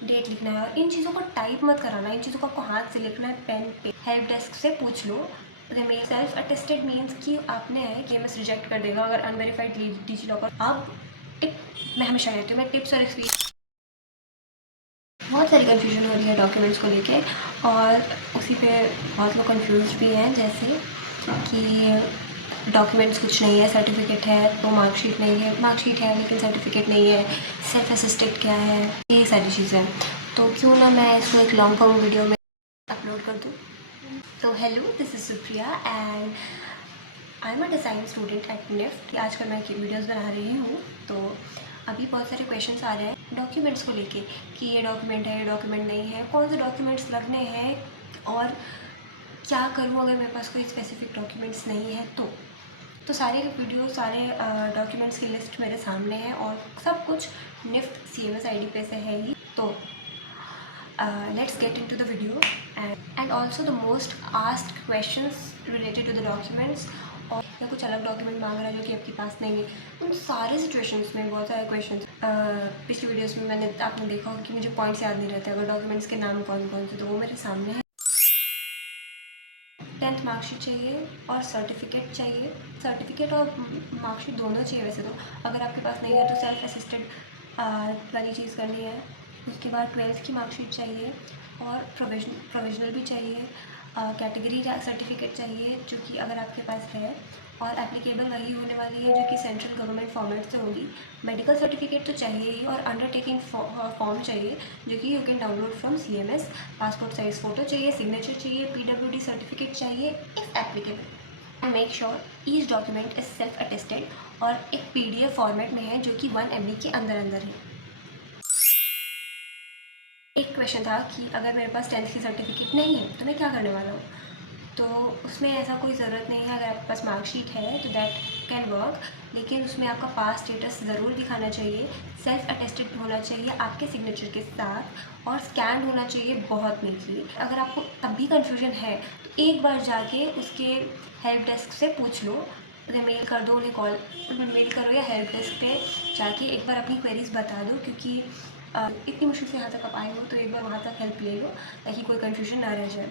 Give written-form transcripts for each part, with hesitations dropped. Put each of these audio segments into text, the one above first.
Date लिखना है, और इन चीज़ों को टाइप मत कराना, इन चीज़ों को आपको हाथ से लिखना है, पेन पे। हेल्प डेस्क से पूछ लो। सेल्फ अटेस्टेड मीन्स कि आपने है कि एमएस रिजेक्ट कर देगा अगर अनवेरीफाइड डिजी लॉकर। अब टिप मैं हमेशा कहती हूँ, मैं टिप्स और एक्सपीरियंस, बहुत सारी कन्फ्यूजन हो रही है डॉक्यूमेंट्स को लेके, और उसी पे बहुत लोग कंफ्यूज भी हैं, जैसे कि डॉक्यूमेंट्स कुछ नहीं है, सर्टिफिकेट है तो मार्कशीट नहीं है, मार्कशीट है लेकिन सर्टिफिकेट नहीं है, सेल्फ असिस्टेड क्या है, ये सारी चीज़ें। तो क्यों ना मैं इसको एक लॉन्ग फॉर्म वीडियो में अपलोड कर दूँ। तो hello, this is Supriya and I am a design student at NIFT. आजकल मैं वीडियोस बना रही हूँ, तो अभी बहुत सारे क्वेश्चंस आ रहे हैं डॉक्यूमेंट्स को लेके कि ये डॉक्यूमेंट है, ये डॉक्यूमेंट नहीं है, कौन से डॉक्यूमेंट्स लगने हैं, और क्या करूँ अगर मेरे पास कोई स्पेसिफिक डॉक्यूमेंट्स नहीं है तो सारे वीडियो, सारे डॉक्यूमेंट्स की लिस्ट मेरे सामने है, और सब कुछ निफ्ट CMS ID पे से है ही। तो let's get into the video and also the most asked questions related to the documents, और या कुछ अलग डॉक्यूमेंट मांग रहा है जो कि आपके पास नहीं है, उन सारे सिचुएशंस में बहुत सारे क्वेश्चंस। पिछली वीडियोस में आपने देखा होगा कि मुझे पॉइंट्स याद नहीं रहते अगर डॉक्यूमेंट्स के नाम कौन कौन से, तो वो मेरे सामने है। 10th मार्कशीट चाहिए और सर्टिफिकेट चाहिए, सर्टिफिकेट और मार्कशीट दोनों चाहिए वैसे तो। अगर आपके पास नहीं है तो सेल्फ असिस्टेड वाली चीज़ करनी है। उसके बाद 12th की मार्कशीट चाहिए, और प्रोविजनल भी चाहिए, कैटेगरी सर्टिफिकेट चाहिए जो कि अगर आपके पास है, और एप्लीकेबल वही होने वाली है जो कि सेंट्रल गवर्नमेंट फॉर्मेट से होगी। मेडिकल सर्टिफिकेट तो चाहिए ही, और अंडरटेकिंग फॉर्म चाहिए जो कि you can download from CMS। Passport size photo चाहिए, सिग्नेचर चाहिए, PWD सर्टिफिकेट चाहिए if applicable. Make sure each document is self attested और एक PDF फॉर्मेट में है जो कि 1 MB के अंदर है। एक क्वेश्चन था कि अगर मेरे पास 10th की सर्टिफिकेट नहीं है तो मैं क्या करने वाला हूँ, तो उसमें ऐसा कोई ज़रूरत नहीं है। अगर आपके पास मार्कशीट है तो दैट कैन वर्क, लेकिन उसमें आपका पास स्टेटस ज़रूर दिखाना चाहिए, सेल्फ अटेस्टेड होना चाहिए आपके सिग्नेचर के साथ, और स्कैन होना चाहिए बहुत नीटली। अगर आपको तब भी कन्फ्यूजन है तो एक बार जाके उसके हेल्प डेस्क से पूछ लो, उन्हें मेल कर दो, उन्हें मेल करो, या हेल्प डेस्क पे जाके एक बार अपनी क्वेरीज बता दो, क्योंकि इतनी मुश्किल से यहाँ तक आप आए हो तो एक बार वहाँ तक हेल्प ले लो ताकि कोई कन्फ्यूजन ना रह जाए।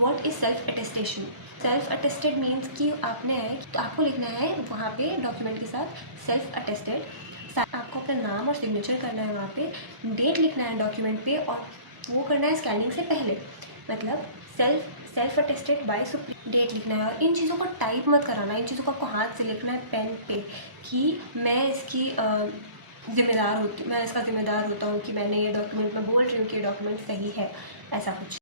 What is self attestation? Self attested means कि आपने है तो आपको लिखना है वहाँ पे डॉक्यूमेंट के साथ सेल्फ अटेस्टेड, आपको अपना नाम और सिग्नेचर करना है वहाँ पे, डेट लिखना है डॉक्यूमेंट पे, और वो करना है स्कैनिंग से पहले, मतलब self attested by supreme, date लिखना है। और इन चीज़ों को टाइप मत कराना, इन चीज़ों को आपको हाथ से लिखना है पेन पे कि मैं इसकी मैं इसका ज़िम्मेदार होता हूँ कि मैंने ये डॉक्यूमेंट, मैं बोल रही हूँ कि ये डॉक्यूमेंट सही है, ऐसा कुछ।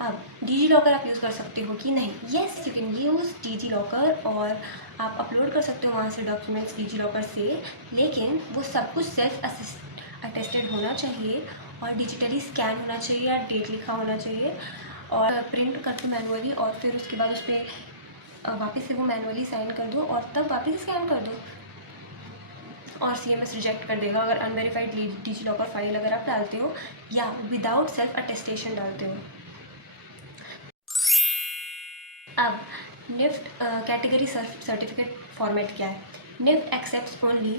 अब डिजी लॉकर आप यूज़ कर सकते हो कि नहीं? Yes, you can use DigiLocker, और आप अपलोड कर सकते हो वहाँ से डॉक्यूमेंट्स डिजी लॉकर से, लेकिन वो सब कुछ सेल्फ अटेस्टेड होना चाहिए, और डिजिटली स्कैन होना चाहिए, या डेट लिखा होना चाहिए, और प्रिंट कर दो मैनुअली, और फिर उसके बाद उस पर वापस से वो मैनुअली साइन कर दो, और तब वापस स्कैन कर दो, और CMS रिजेक्ट कर देगा अगर अनवेरीफाइड डिजी लॉकर फाइल अगर आप डालते हो या विदाउट सेल्फ अटेस्टेशन डालते हो। अब निफ्ट कैटेगरी सर्टिफिकेट फॉर्मेट क्या है? NIFT accepts only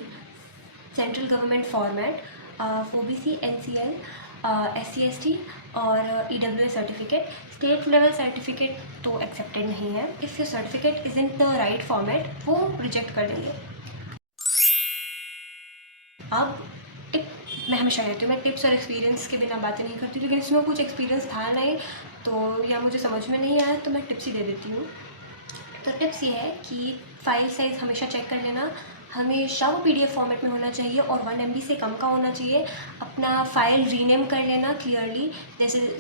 central government format, OBC, NCL, SC ST और EWS certificate. State level certificate तो एक्सेप्टेड नहीं है। If your certificate is in the right format वो रिजेक्ट कर देंगे। अब टिप मैं हमेशा कहती हूँ, मैं टिप्स और एक्सपीरियंस के बिना बातें नहीं करती, लेकिन इसमें कुछ एक्सपीरियंस था नहीं तो, या मुझे समझ में नहीं आया तो मैं टिप्स ही दे देती हूँ। तो टिप्स ये है कि फ़ाइल साइज़ हमेशा चेक कर लेना, हमेशा वो PDF फॉर्मेट में होना चाहिए, और 1 MB से कम का होना चाहिए। अपना फ़ाइल रीनेम कर लेना क्लियरली, जैसे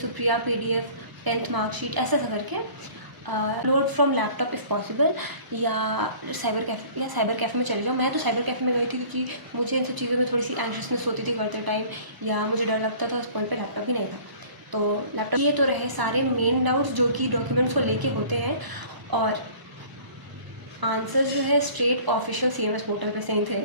सुप्रिया PDF 10th मार्कशीट ऐसा करके। Upload from laptop if possible, या साइबर कैफ़े में चले जाओ। मैं तो साइबर कैफ़े में गई थी क्योंकि मुझे इन सब चीज़ों में थोड़ी सी एंग्शियसनेस होती थी करते टाइम, या मुझे डर लगता था, उस पॉइंट पे लैपटॉप ही नहीं था। तो लैपटॉप, ये तो रहे सारे मेन डाउट्स जो कि डॉक्यूमेंट्स को लेके होते हैं। और आंसर जो है स्ट्रेट ऑफिशियल CMS पोर्टल पे सही थे.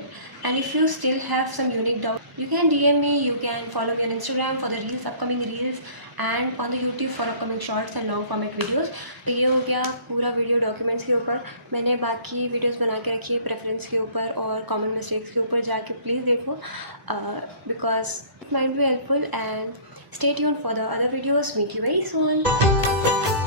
And if you still have some unique doubt you can DM me, you can follow me on Instagram for the reels, upcoming reels, and on the YouTube for upcoming shorts and long format videos. ये हो गया पूरा video documents के ऊपर. मैंने बाकी videos बना के रखी है प्रेफरेंस के ऊपर और कॉमन मिस्टेक्स के ऊपर, जाके प्लीज़ देखो because it might be helpful. And stay tuned for the other videos. Meet you very soon.